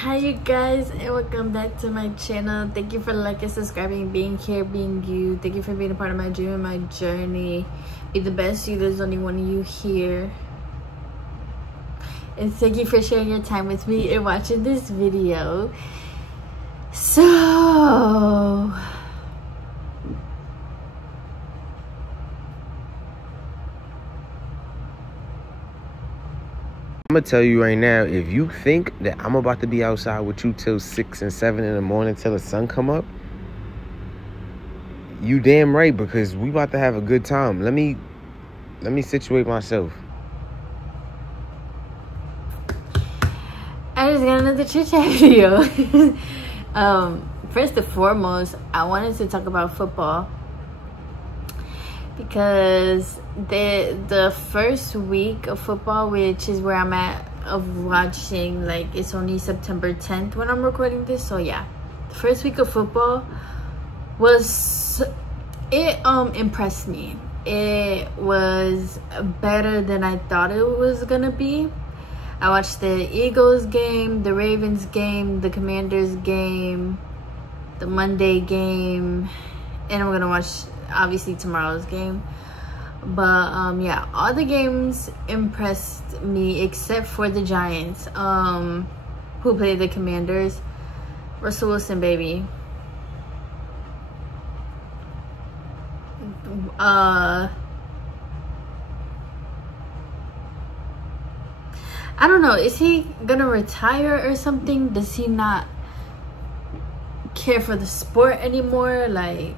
Hi you guys, and welcome back to my channel. Thank you for liking, subscribing, being here, being you. Thank you for being a part of my dream and my journey. Be the best you. There's only one of you here. And thank you for sharing your time with me and watching this video. So I'm gonna tell you right now, if you think that I'm about to be outside with you till 6 and 7 in the morning till the sun come up, you damn right, because we about to have a good time. Let me situate myself. I just got another chit chat video. First and foremost, I wanted to talk about football because the first week of football, which is where I'm at of watching, like, it's only September 10th when I'm recording this. So yeah, the first week of football impressed me. It was better than I thought it was gonna be. I watched the Eagles game, the Ravens game, the Commanders game, the Monday game, and I'm gonna watch obviously tomorrow's game. But yeah, all the games impressed me except for the Giants, who played the Commanders. Russell Wilson, baby. I don't know, is he gonna retire or something? Does he not care for the sport anymore? Like,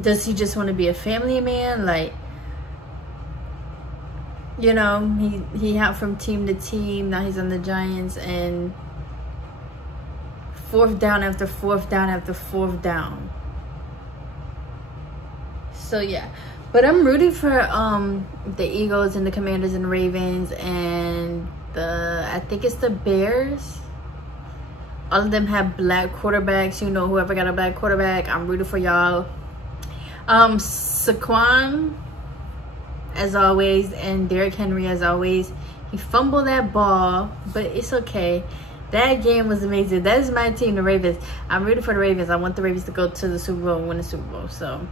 does he just want to be a family man? Like, you know, he hopped from team to team. Now he's on the Giants, and fourth down after fourth down after fourth down. So yeah, but I'm rooting for the Eagles and the Commanders and Ravens and I think it's the Bears. All of them have black quarterbacks. You know, whoever got a black quarterback, I'm rooting for y'all. Saquon, as always, and Derrick Henry, as always. He fumbled that ball, but it's okay. That game was amazing. That is my team, the Ravens. I'm rooting for the Ravens. I want the Ravens to go to the Super Bowl and win the Super Bowl. So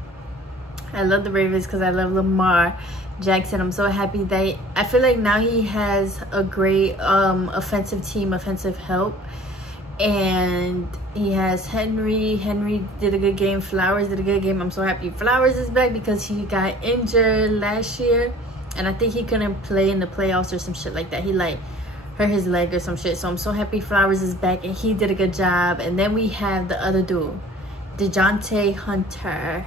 I love the Ravens because I love Lamar Jackson. I'm so happy that I feel like now he has a great offensive team, offensive help. And he has Henry did a good game. Flowers did a good game. I'm so happy Flowers is back because he got injured last year, and I think he couldn't play in the playoffs or some shit like that. He like hurt his leg or some shit. So I'm so happy Flowers is back and he did a good job. And then we have the other dude, Deshaun Hunter.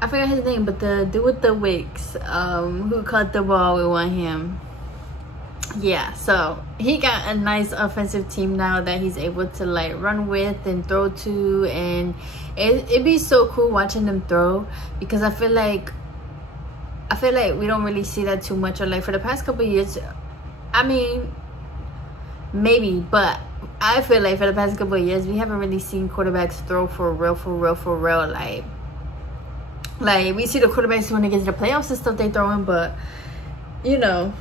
I forgot his name, but the dude with the wigs, who caught the ball with one hand. Yeah, so he got a nice offensive team now that he's able to like run with and throw to, and it'd be so cool watching them throw, because I feel like we don't really see that too much. Or like for the past couple of years, I mean, maybe, but I feel like for the past couple of years we haven't really seen quarterbacks throw for real. Like we see the quarterbacks when they get to the playoffs and stuff, they throwing, but you know,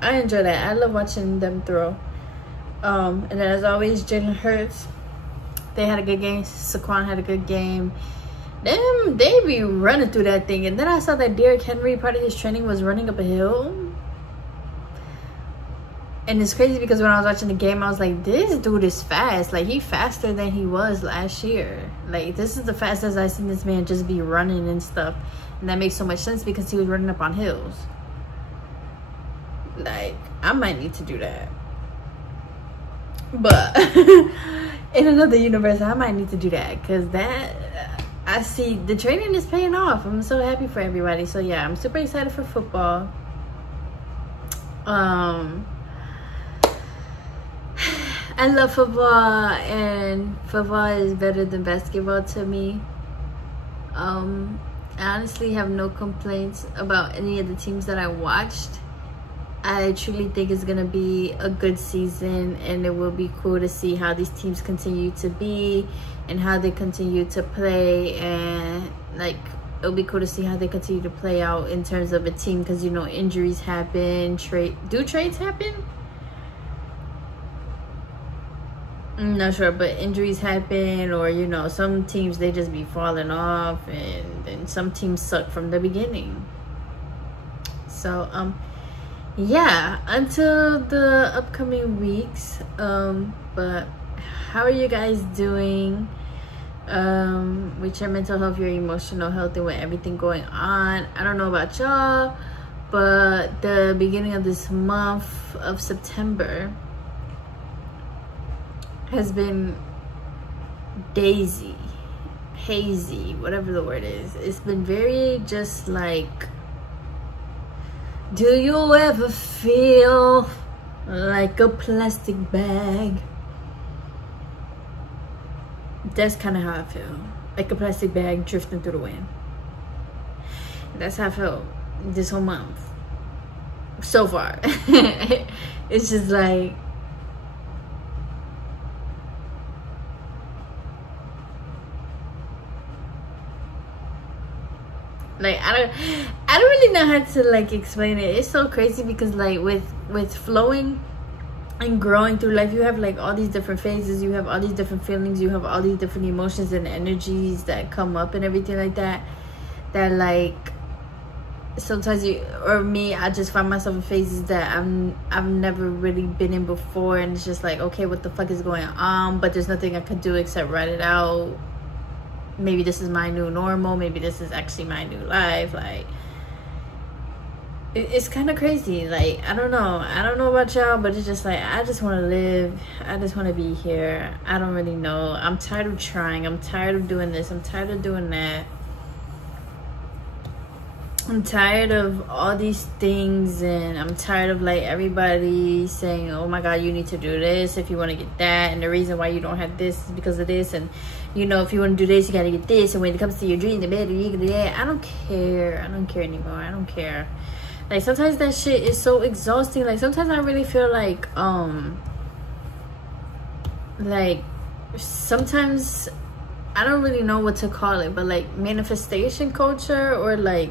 I enjoy that. I love watching them throw. And then as always, Jalen Hurts, they had a good game. Saquon had a good game. They be running through that thing. And then I saw that Derrick Henry, part of his training was running up a hill. And it's crazy because when I was watching the game, I was like, this dude is fast. Like, he faster than he was last year. Like, this is the fastest I've seen this man just be running and stuff. And that makes so much sense because he was running up on hills. Like, I might need to do that. But in another universe, I might need to do that. Because that, I see the training is paying off. I'm so happy for everybody. So, yeah, I'm super excited for football. I love football, and football is better than basketball to me. I honestly have no complaints about any of the teams that I watched. I truly think it's gonna be a good season, and it will be cool to see how these teams continue to be and how they continue to play, and like it'll be cool to see how they continue to play out in terms of a team, because you know injuries happen. Trades happen? I'm not sure, but injuries happen, or you know some teams they just be falling off, and some teams suck from the beginning. So yeah, until the upcoming weeks. But how are you guys doing with your mental health, your emotional health, and with everything going on? I don't know about y'all, but the beginning of this month of September has been hazy, whatever the word is. It's been very just like, do you ever feel like a plastic bag? That's kind of how I feel, like a plastic bag drifting through the wind. That's how I felt this whole month so far. It's just like, I don't really know how to like explain it. It's so crazy because like with flowing and growing through life, you have like all these different phases, you have all these different feelings, you have all these different emotions and energies that come up and everything like that like sometimes you or me, I just find myself in phases that I've never really been in before, and it's just like, okay, what the fuck is going on? But there's nothing I could do except write it out. Maybe this is my new normal, maybe this is actually my new life. Like it's kind of crazy. Like I don't know about y'all, but it's just like I just want to live, I just want to be here. I don't really know. I'm tired of trying, I'm tired of doing this, I'm tired of doing that. I'm tired of all these things, and I'm tired of like everybody saying, oh my god, you need to do this if you want to get that, and the reason why you don't have this is because of this, and you know if you want to do this you got to get this, and when it comes to your dreams, I don't care anymore. I don't care. Like sometimes that shit is so exhausting. Like sometimes I really feel like sometimes I don't really know what to call it, but like manifestation culture, or like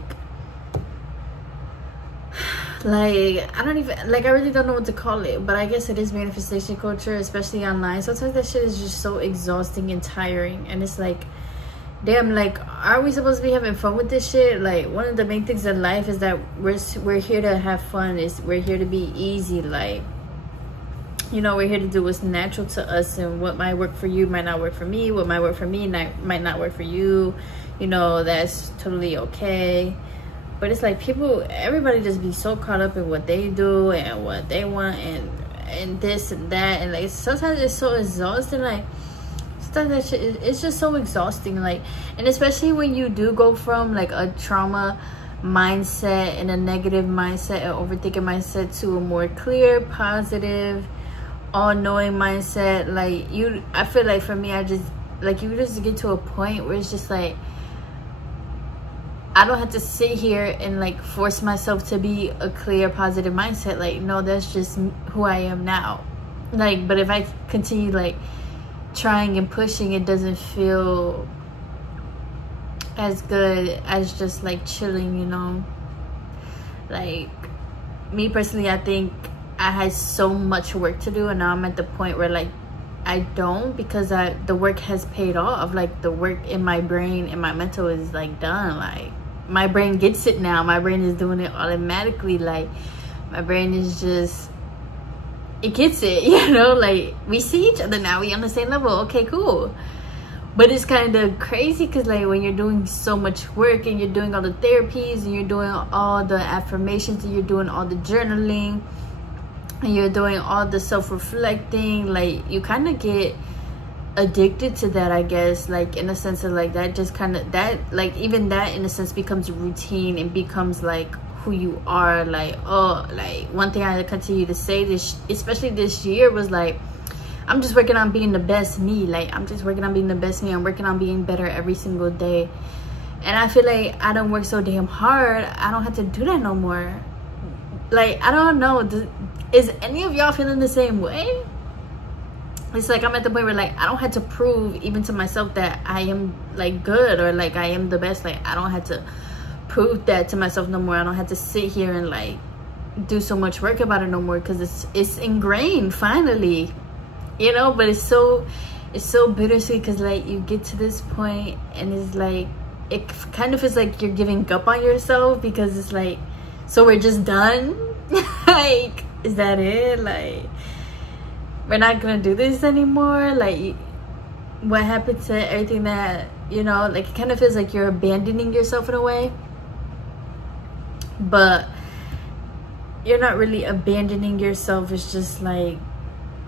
I don't even like, I really don't know what to call it, but I guess it is manifestation culture, especially online. Sometimes that shit is just so exhausting and tiring, and it's like, damn, like are we supposed to be having fun with this shit? Like one of the main things in life is that we're here to have fun, we're here to be easy. Like, you know, we're here to do what's natural to us, and what might work for you might not work for me, what might work for me might not work for you. You know, that's totally okay. But it's like everybody just be so caught up in what they do and what they want, and this and that, and like sometimes it's so exhausting. Like sometimes that shit, it's just so exhausting. Like, and especially when you do go from like a trauma mindset and a negative mindset and overthinking mindset to a more clear, positive, all-knowing mindset. Like I feel like for me, I just like, you just get to a point where it's just like, I don't have to sit here and like force myself to be a clear, positive mindset. Like, no, that's just who I am now. Like, but if I continue like trying and pushing, it doesn't feel as good as just like chilling, you know. Like me personally, I think I had so much work to do, and now I'm at the point where like I don't, because the work has paid off. Like the work in my brain and my mental is like done. Like my brain gets it now. My brain is doing it automatically. Like my brain is just, it gets it, you know. Like we see each other now, we on the same level, okay, cool. But it's kind of crazy because like when you're doing so much work, and you're doing all the therapies, and you're doing all the affirmations, and you're doing all the journaling, and you're doing all the self-reflecting, like you kind of get addicted to that, I guess. Like in a sense of like that just kind of, that like even that in a sense becomes routine and becomes like who you are. Like, oh, like one thing I continue to say this, especially this year, was like, I'm just working on being the best me. Like I'm just working on being the best me. I'm working on being better every single day. And I feel like I don't work so damn hard, I don't have to do that no more. Like, I don't know, is any of y'all feeling the same way? It's like I'm at the point where like I don't have to prove even to myself that I am like good or like I am the best. Like I don't have to prove that to myself no more. I don't have to sit here and like do so much work about it no more, because it's ingrained finally, you know. But it's so bittersweet, because like you get to this point and it's like it kind of feels like you're giving up on yourself, because it's like, so we're just done. Like, is that it? Like, we're not gonna do this anymore? Like, what happened to everything that, you know? Like, it kind of feels like you're abandoning yourself in a way, but you're not really abandoning yourself. It's just like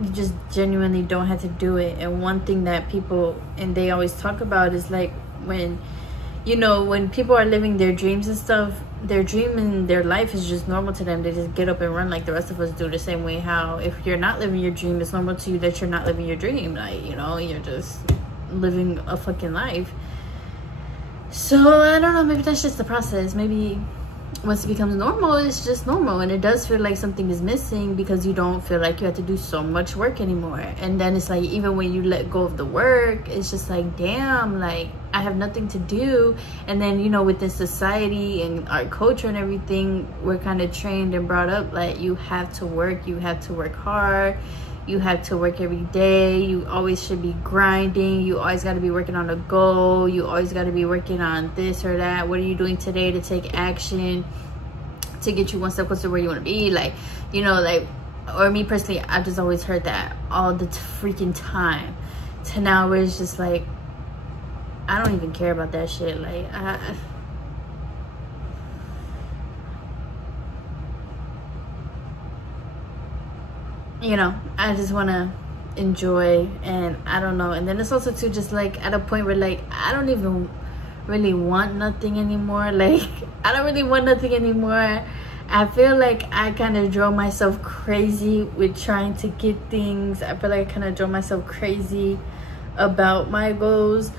you just genuinely don't have to do it. And one thing that people, and they always talk about, is like when, you know, when people are living their dreams and stuff, their dream and their life is just normal to them. They just get up and run like the rest of us do. The same way how if you're not living your dream, it's normal to you that you're not living your dream. Like, you know, you're just living a fucking life. So I don't know, maybe that's just the process. Maybe once it becomes normal, it's just normal, and it does feel like something is missing because you don't feel like you have to do so much work anymore. And then it's like, even when you let go of the work, it's just like, damn, like I have nothing to do. And then, you know, within society and our culture and everything, we're kind of trained and brought up like you have to work hard, you have to work every day, you always should be grinding, you always got to be working on a goal, you always got to be working on this or that. What are you doing today to take action to get you one step closer to where you want to be? Like, you know, like, or me personally, I've just always heard that all the freaking time, to now where it's just like I don't even care about that shit. Like you know, I just want to enjoy, and I don't know. And then it's also too just like at a point where like I don't even really want nothing anymore. Like I don't really want nothing anymore. I feel like I kind of drove myself crazy with trying to get things. I feel like I kind of drove myself crazy about my goals,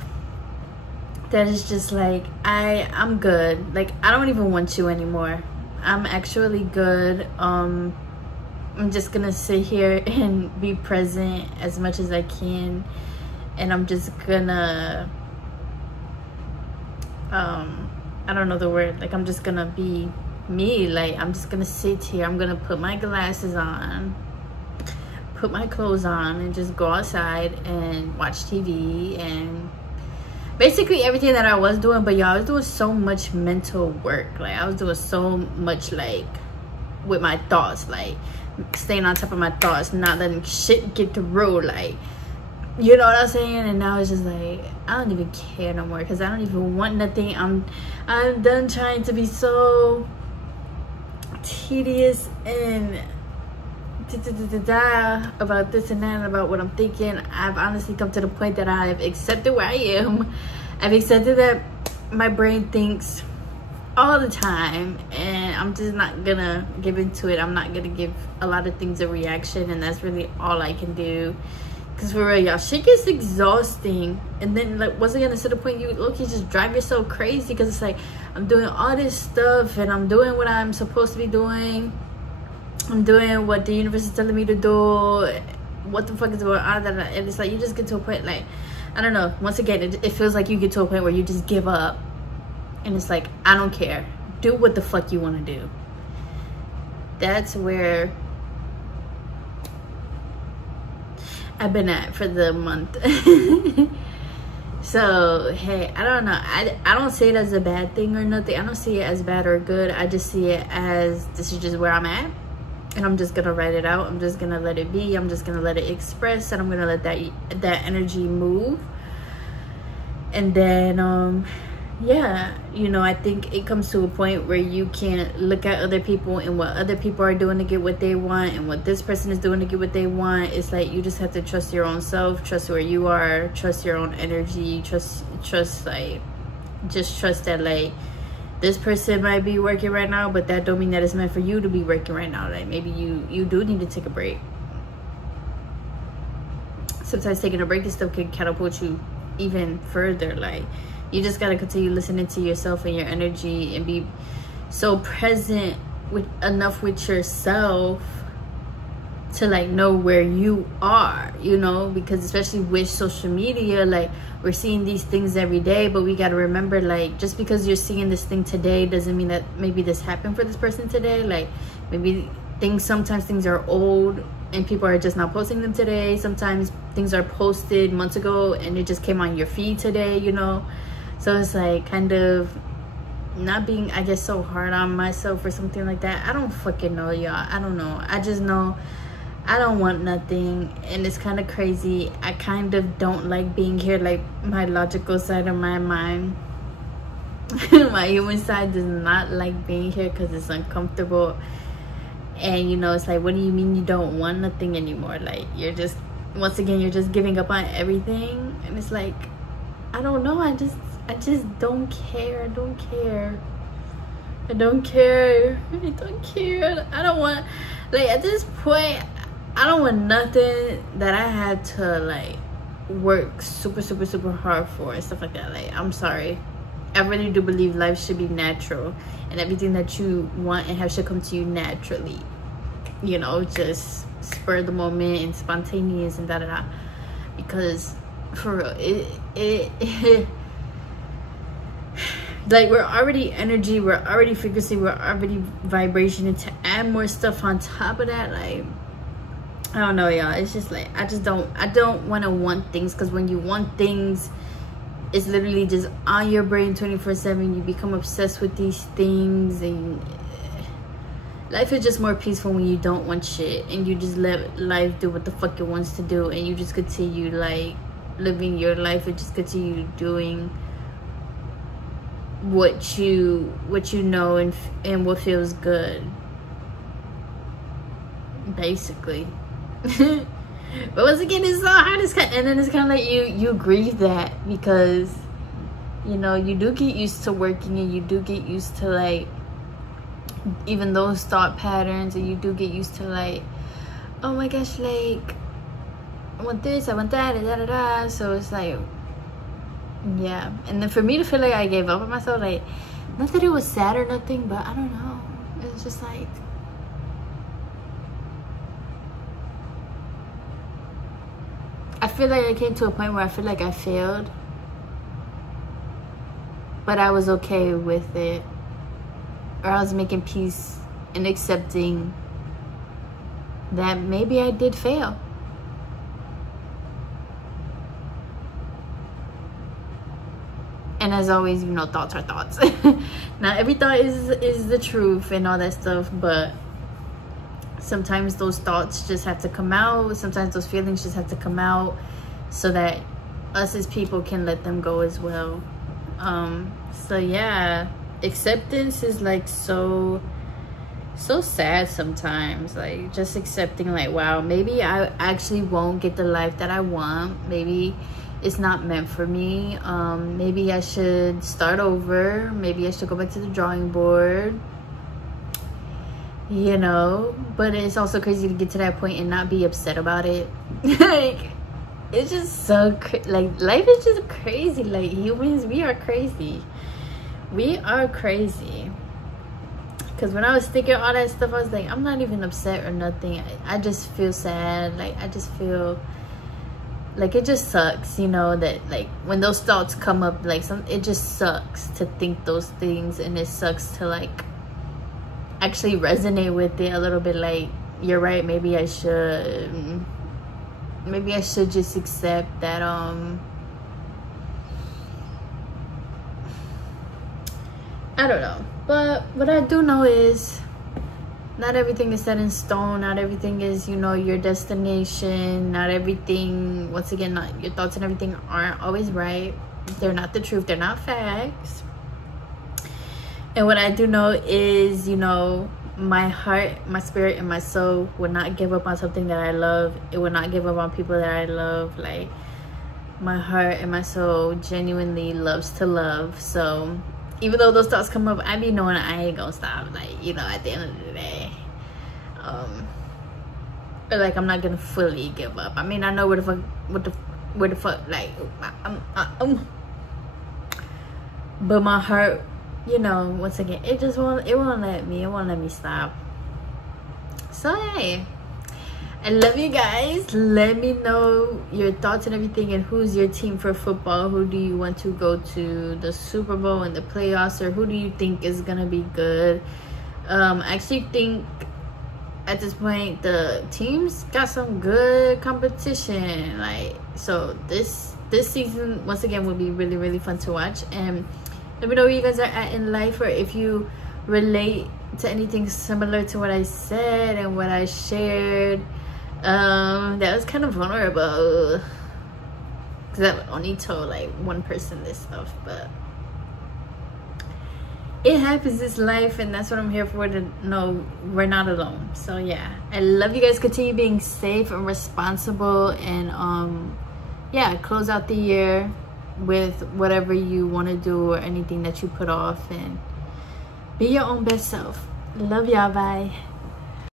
that is just like I'm good. Like I don't even want you anymore. I'm actually good. I'm just gonna sit here and be present as much as I can, and I'm just gonna I don't know the word, like I'm just gonna be me. Like I'm just gonna sit here, I'm gonna put my glasses on, put my clothes on, and just go outside and watch TV and basically everything that I was doing. But y'all, I was doing so much mental work. Like I was doing so much like with my thoughts, like staying on top of my thoughts, not letting shit get through, like, you know what I'm saying? And now it's just like I don't even care no more, because I don't even want nothing. I'm done trying to be so tedious and about this and that and about what I'm thinking. I've honestly come to the point that I've accepted where I am. I've accepted that my brain thinks all the time, and I'm just not gonna give into it. I'm not gonna give a lot of things a reaction, and that's really all I can do. Because for real, y'all, shit gets exhausting. And then like once again, it's to the point you look, you just drive yourself crazy, because it's like I'm doing all this stuff and I'm doing what I'm supposed to be doing, I'm doing what the universe is telling me to do, what the fuck is going on, and it's like you just get to a point, like I don't know, once again it feels like you get to a point where you just give up. And it's like, I don't care. Do what the fuck you want to do. That's where I've been at for the month. So, hey, I don't know. I don't see it as a bad thing or nothing. I don't see it as bad or good. I just see it as this is just where I'm at. And I'm just going to write it out. I'm just going to let it be. I'm just going to let it express. And I'm going to let that energy move. And then, yeah, you know, I think it comes to a point where you can't look at other people and what other people are doing to get what they want and what this person is doing to get what they want. It's like you just have to trust your own self, trust where you are, trust your own energy, trust like just trust that like this person might be working right now, but that don't mean that it's meant for you to be working right now. Like maybe you do need to take a break. Sometimes taking a break and stuff can catapult you even further. Like you just got to continue listening to yourself and your energy and be so present with yourself to like know where you are, you know, because especially with social media, like we're seeing these things every day, but we got to remember, like, just because you're seeing this thing today doesn't mean that maybe this happened for this person today. Like maybe sometimes things are old and people are just not posting them today. Sometimes things are posted months ago and it just came on your feed today, you know. So it's like kind of not being, I guess, so hard on myself or something like that. I don't fucking know, y'all. I don't know. I just know I don't want nothing, and it's kind of crazy. I kind of don't like being here. Like my logical side of my mind, my human side does not like being here because it's uncomfortable. And you know, it's like, what do you mean you don't want nothing anymore? Like you're just, once again, you're just giving up on everything. And it's like, I don't know. I just don't care. I don't care. I don't care. I don't care. I don't want, like, at this point, I don't want nothing that I had to like work super hard for and stuff like that. Like, I'm sorry, I really do believe life should be natural, and everything that you want and have should come to you naturally, you know, just spur of the moment and spontaneous and da. Because for real, it like, we're already energy, we're already frequency, we're already vibration, and to add more stuff on top of that, like, I don't know, y'all. It's just like, I don't want to want things, because when you want things, it's literally just on your brain 24/7. You become obsessed with these things, and life is just more peaceful when you don't want shit and you just let life do what the fuck it wants to do, and you just continue like living your life and just continue doing what you know and what feels good, basically. But once again, it's so hard. And then it's kind of like you grieve that, because you know, you do get used to working, and you do get used to like even those thought patterns, and you do get used to like, oh my gosh, like I want this, I want that, and da. So it's like, yeah. And then for me to feel like I gave up on myself, like, not that it was sad or nothing, but I don't know, it was just like, I feel like I came to a point where I feel like I failed, but I was okay with it, or I was making peace and accepting that maybe I did fail. And as always, you know, thoughts are thoughts. Not every thought is the truth and all that stuff, but sometimes those thoughts just have to come out. Sometimes those feelings just have to come out so that us as people can let them go as well. So yeah, acceptance is like so sad sometimes. Like, just accepting like, wow, maybe I actually won't get the life that I want. Maybe it's not meant for me. Maybe I should start over. Maybe I should go back to the drawing board, you know. But it's also crazy to get to that point and not be upset about it. Like, it's just so like, life is just crazy. Like, humans, we are crazy. We are crazy. Because when I was thinking all that stuff, I was like, I'm not even upset or nothing. I just feel sad. Like, I just feel like it just sucks, you know, that like when those thoughts come up, like, it just sucks to think those things, and it sucks to like actually resonate with it a little bit. Like, you're right, maybe I should just accept that I don't know. But what I do know is not everything is set in stone. Not everything is, you know, your destination. Not everything, once again, not your thoughts and everything aren't always right. They're not the truth. They're not facts. And what I do know is, you know, my heart, my spirit, and my soul will not give up on something that I love. It will not give up on people that I love. Like, my heart and my soul genuinely loves to love. So even though those thoughts come up, I be knowing I ain't gonna stop. Like, you know, at the end of the day, but like, I'm not gonna fully give up. I mean, I know where the fuck, like, but my heart you know, once again, it won't let me stop. So hey, I love you guys. Let me know your thoughts and everything, and who's your team for football. Who do you want to go to the Super Bowl and the playoffs, or who do you think is gonna be good? I actually think at this point the teams got some good competition. Like, so this season once again will be really, really fun to watch. And let me know where you guys are at in life, or if you relate to anything similar to what I said and what I shared. That was kind of vulnerable because I've only told like one person this stuff, but it happens. It's life, and that's what I'm here for, to know we're not alone. So yeah, I love you guys. Continue being safe and responsible, and yeah, close out the year with whatever you want to do or anything that you put off, and be your own best self. Love y'all. Bye.